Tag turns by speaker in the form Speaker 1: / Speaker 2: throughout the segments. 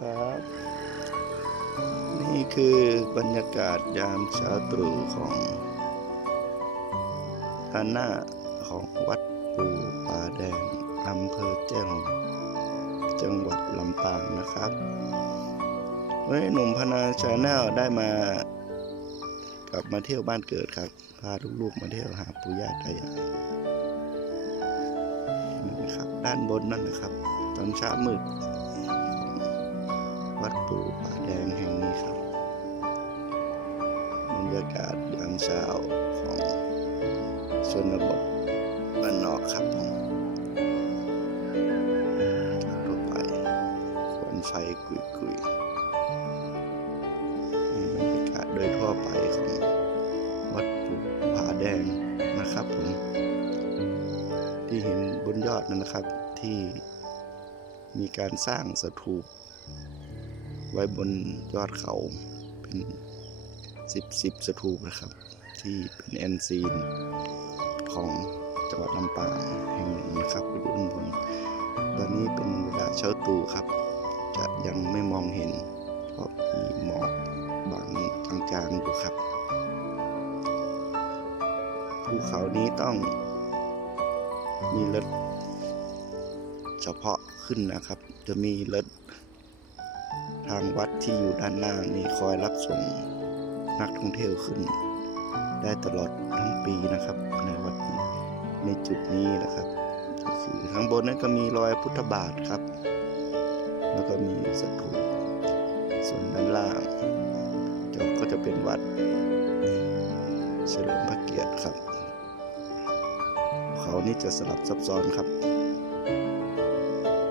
Speaker 1: ครับ นี่คือบรรยากาศยามเช้าตรู่ของท่านหน้าของวัดปูป่าแดงอำเภอแจ้งจังหวัดลำปางนะครับวันนี้หนุ่มพนาชาแนลได้มากลับมาเที่ยวบ้านเกิดครับ พาลูกๆมาเที่ยวหาปู่ย่าตายายนะครับ ด้านบนนั่นนะครับ ตอนเช้ามืด วัดปู่ป่าแดงแห่งนี้ครับบรรยากาศยามเช้าของชนบทบ้านนอกครับผมทั่วไปควันไฟกุยๆมีบรรยากาศโดยทั่วไปของวัดปู่ผาแดงนะครับผม ที่เห็นบนยอดนั่นนะครับที่มีการสร้างสถูป ไว้บนยอดเขาเป็นสิบสิบสถูปนะครับ ที่เป็นแอนซีนของจังหวัดลำปางแห่งหนึ่งนะครับอยู่ด้านบน ตอนนี้เป็นเวลาเช้าตู่ครับ จะยังไม่มองเห็น เพราะมีหมอกบางจางๆอยู่ครับภูเขานี้ต้องมีรถเฉพาะขึ้นนะครับ จะมีรถ ทางวัดที่อยู่ด้านล่างนี่คอยรับส่งนักท่องเที่ยวขึ้น ได้ตลอดทั้งปีนะครับ ในวัดนี้ในจุดนี้นะครับก็คือข้างบนนั้นก็มีรอยพุทธบาทครับ แล้วก็มีสถูปส่วนด้านล่างจะก็จะเป็นวัดเฉลิมพระเกียรติครับ เขานี่จะสลับซับซ้อนครับ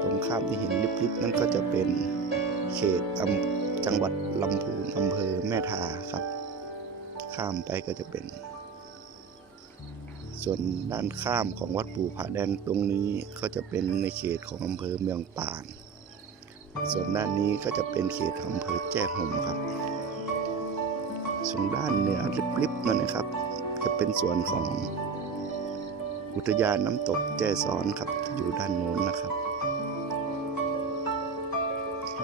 Speaker 1: ตรงข้ามที่เห็นลิบๆนั่นก็จะเป็น เขตจังหวัดลำพูนอำเภอแม่ทาครับ ข้ามไปก็จะเป็น ส่วนด้านข้ามของวัดปู่ผาแดงตรงนี้ก็จะเป็นในเขตของอำเภอเมืองปาน ส่วนด้านนี้ก็จะเป็นเขตอำเภอแจ้ห่มครับ ส่วนด้านเหนือลิบๆนั่นนะครับ จะเป็นส่วนของอุทยานน้ำตกแจ้ซ้อนครับอยู่ด้านโน้นนะครับ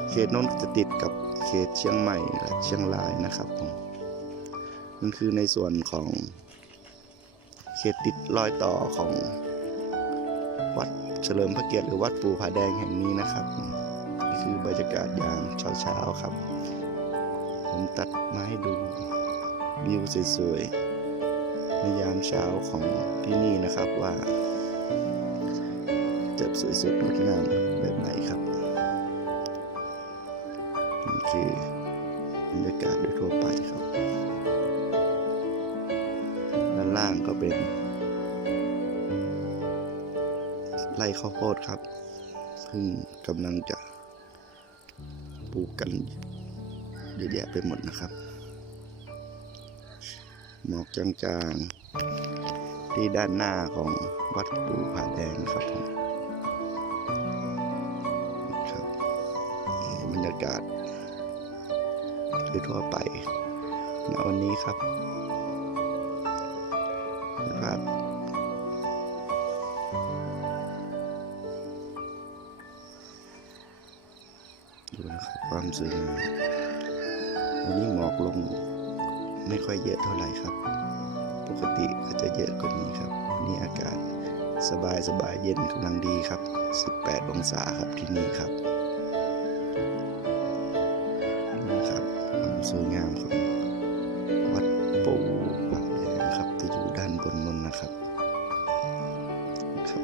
Speaker 1: เขตโน้นจะติดกับเขตเชียงใหม่และเชียงรายนะครับผมนั่นคือในส่วนของเขตติดรอยต่อของวัดเฉลิมพระเกียรติหรือวัดปู่ผาแดงแห่งนี้นะครับนี่คือบรรยากาศยามเช้าๆครับ ผมตัดมาให้ดูวิวสวยๆในยามเช้าของที่นี่นะครับว่าจะสวยสดงดงามแบบไหนครับ คือบรรยากาศโดยทั่วไปครับ ด้านล่างก็เป็นไร่ข้าวโพดครับ ซึ่งกำลังจะปลูกกันเยอะแยะไปหมดนะครับหมอกจางๆ ที่ด้านหน้าของวัดปู่ผาแดงครับผมครับบรรยากาศ โดยทั่วไปณวันนี้ครับนะครับดูนะครับความสวยงามวันนี้หมอกลงไม่ค่อยเยอะเท่าไหร่ครับ ปกติก็จะเยอะกว่านี้ครับวันนี่อากาศสบายสบายเย็นกำลังดีครับ 18 องศาครับที่นี่ครับ ความสวยงามของวัดปูปาแดงครับที่อยู่ด้านบนนนนะครับครับ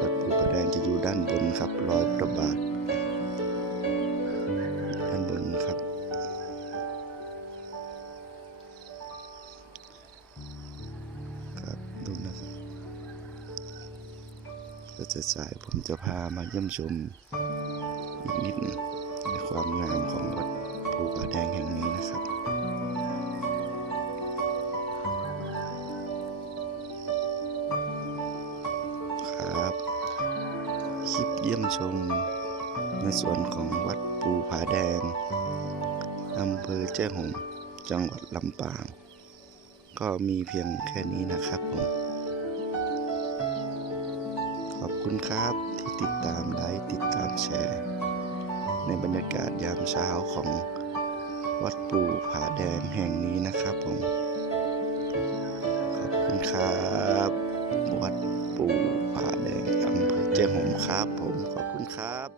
Speaker 1: วัดปูปาแดงจะอยู่ด้านบนครับรอยพระบาทด้านบนครับ ครับดูนะครับก็จะสายผมจะพามาเยี่ยมชมอีกนิดนึง ในความงามของวัดภูผาแดงแห่งนี้นะครับครับคลิปเยี่ยมชมในส่วนของวัดปูผาแดงอำเภอแจ้ห่มจังหวัดลำปาง ก็มีเพียงแค่นี้นะครับผมขอบคุณครับที่ติดตามไลค์ติดตามแชร์ ในบรรยากาศยามเช้าของวัดปู่ผาแดงแห่งนี้นะครับผม ขอบคุณครับ วัดปู่ผาแดงอำเภอเจียงหงครับผม ขอบคุณครับ